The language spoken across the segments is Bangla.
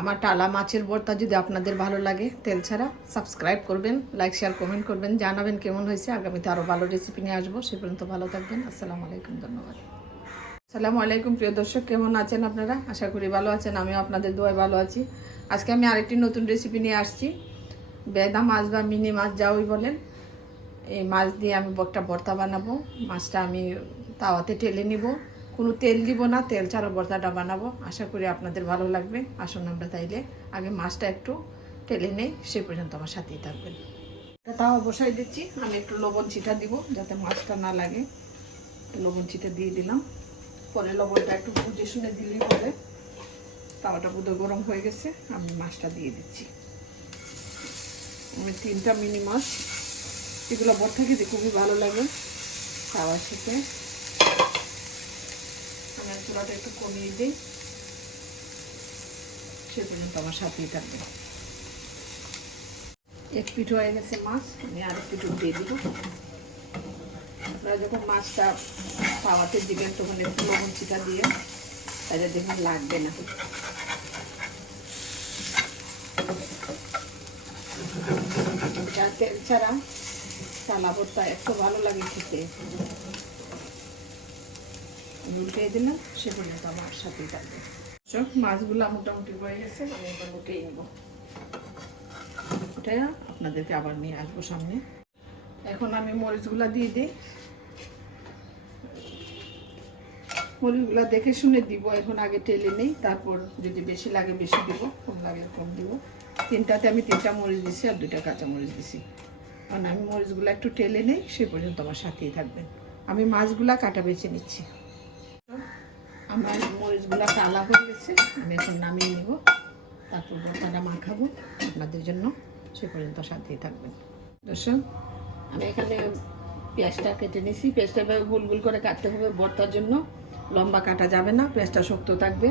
আমার টালা মাছের ভর্তা যদি আপনাদের ভালো লাগে, তেল ছাড়া সাবস্ক্রাইব করবেন লাইক শেয়ার কমেন্ট করবেন, জানাবেন কেমন হয়েছে। আগামীতে আরও ভালো রেসিপি নিয়ে আসব। সে পর্যন্ত ভালো থাকবেন। আসসালামু আলাইকুম, ধন্যবাদ। আসসালামু আলাইকুম, প্রিয় দর্শক, কেমন আছেন আপনারা? আশা করি ভালো আছেন, আমিও আপনাদের দোয়ায় ভালো আছি। আজকে আমি আরেকটি নতুন রেসিপি নিয়ে আসছি। বেদা মাছ বা মিনি মাছ যাওই বলেন। এই মাছ দিয়ে আমি একটা ভর্তা বানাবো। মাছটা আমি তাওয়াতে টেলে নিব। কোনো তেল দিব না, তেল ছাড়া ভর্তাটা বানাবো। আশা করি আপনাদের ভালো লাগবে। আসুন আমরা তাইলে আগে মাছটা একটু টেলে নেই, সে পর্যন্ত আমার সাথেই থাকবেন। তাও বসাই দিচ্ছি। আমি একটু লবণ ছিটা দিব যাতে মাছটা না লাগে। লবণ ছিটা দিয়ে দিলাম। পরে লবণটা একটু বুঝে শুনে দিলেই হবে। তাওয়াটা বোধ গরম হয়ে গেছে। আমি মাছটা দিয়ে দিচ্ছি। আমি তিনটা মিনি মাছ। এগুলো ভর্তা খেতে খুবই ভালো লাগে। খাওয়ার সাথে। চুলাটা একটু কমিয়ে দিই। সে পর্যন্ত আমার সাথেই থাকবে। এক পিঠ হয়ে গেছে মাছ, আমি আর এক পিঠ দিয়ে দিব। আপনারা যখন মাছটা পাওয়াতে দিবেন, তখন একটু লবণ চিটা দিয়ে, তাহলে দেখুন লাগবে না। তেল ছাড়া চালা ভর্তা এত ভালো লাগে খেতে। আমি দিলাম, সে পর্যন্ত আমার সাথেই থাকবে। সব মাছগুলো মোটামুটি হয়ে গেছে, আমি এবার উঠেই নেব। ওটা আপনাদেরকে আবার নিয়ে আসব সামনে। এখন আমি মরিচগুলা দিয়ে দিই। মরিচগুলা দেখে শুনে দিব, এখন আগে টেলে নেই, তারপর যদি বেশি লাগে বেশি দিব, কম লাগে কম দিব। তিনটাতে আমি তিনটা মরিচ দিছি আর দুটা কাঁচা মরিচ দিছি। কারণ আমি মরিচগুলো একটু টেলে নেই, সে পর্যন্ত আমার সাথেই থাকবেন আমি মাছগুলা কাটা বেছে নিচ্ছি। আমার মরিচগুলো কালা হয়ে গেছে, আমি এখন নামিয়ে নেব। তারপর বটাটা মাখাবো। আপনাদের জন্য সে পর্যন্ত সাথেই থাকবেন। দর্শক, আমি এখানে পেঁয়াজটা কেটে নিছি। পেঁয়াজটা এভাবে গোল গোল করে কাটতে হবে বর্তার জন্য। লম্বা কাটা যাবে না, পেঁয়াজটা শক্ত থাকবে।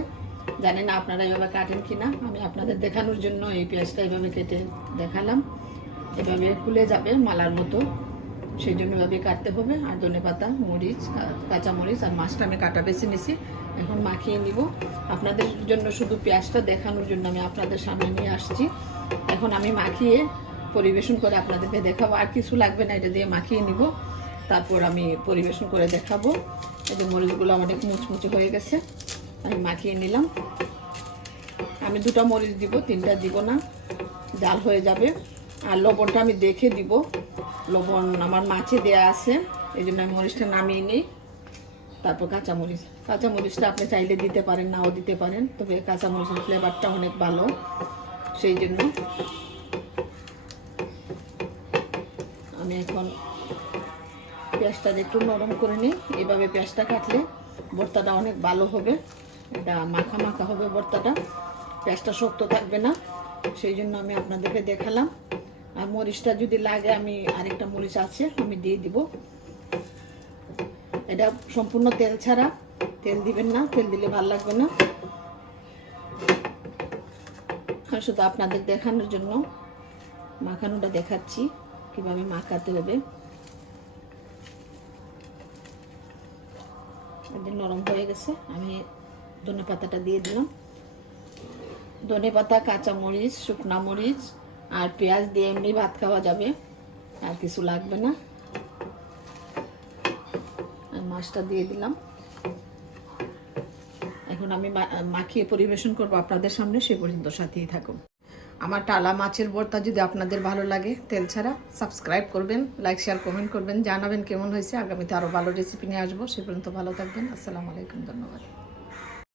জানি না আপনারা এভাবে কাটেন কি না আমি আপনাদের দেখানোর জন্য এই পেঁয়াজটা এভাবে কেটে দেখালাম। এভাবে খুলে যাবে মালার মতো। সেই জন্য এভাবে কাটতে হবে। আর ধনে পাতা মরিচ, কা- কাঁচা মরিচ আর মাছটা আমি কাটা বেছে নিছি। এখন মাখিয়ে নিব। আপনাদের জন্য শুধু পেঁয়াজটা দেখানোর জন্য আমি আপনাদের সামনে নিয়ে আসছি। এখন আমি মাখিয়ে পরিবেশন করে আপনাদেরকে দেখাবো। আর কিছু লাগবে না, এটা দিয়ে মাখিয়ে নিব। তারপর আমি পরিবেশন করে দেখাবো। এই যে মরিচগুলো আমাদের মুচমুচে হয়ে গেছে, আমি মাখিয়ে নিলাম। আমি দুটো মরিচ দিব, তিনটা দিব না, জাল হয়ে যাবে। আর লবণটা আমি দেখে দিব। লবণ আমার মাছে দেয়া আছে, এই জন্য আমি মরিচটা নামিয়ে নিই। তারপর কাঁচামরিচ। কাঁচামরিচটা আপনি চাইলে দিতে পারেন, নাও দিতে পারেন। তবে কাঁচামরিচের ফ্লেভারটা অনেক ভালো, সেই জন্য। আমি এখন পেঁয়াজটা একটু নরম করে নিই, এভাবে পেঁয়াজটা কাটলে ভর্তাটা অনেক ভালো হবে। এটা মাখা মাখা হবে ভর্তাটা। পেঁয়াজটা শক্ত থাকবে না, সেই জন্য আমি আপনাদেরকে দেখালাম। আর মরিচটা যদি লাগে, আমি আরেকটা মরিচ আছে, আমি দিয়ে দিব। এটা সম্পূর্ণ তেল ছাড়া। তেল দিবেন না, তেল দিলে ভালো লাগবে না। শুধু আপনাদের দেখানোর জন্য মাখানোটা দেখাচ্ছি, কীভাবে মাখাতে হবে। নরম হয়ে গেছে, আমি ধনে পাতাটা দিয়ে দিলাম। ধনে পাতা, কাঁচা মরিচ, শুকনা মরিচ আর পেঁয়াজ দিয়ে এমনি ভাত খাওয়া যাবে, আর কিছু লাগবে না। মাছটা দিয়ে দিলাম। এখন আমি মাখিয়ে পরিবেশন করব আপনাদের সামনে, সে পর্যন্ত সাথেই থাকুন। আমার টালা মাছের বর্তা যদি আপনাদের ভালো লাগে, তেল ছাড়া সাবস্ক্রাইব করবেন, লাইক, শেয়ার, কমেন্ট করবেন, জানাবেন কেমন হয়েছে। আগামীতে আরও ভালো রেসিপি নিয়ে আসব। সে পর্যন্ত ভালো থাকবেন। আসসালামু আলাইকুম, ধন্যবাদ।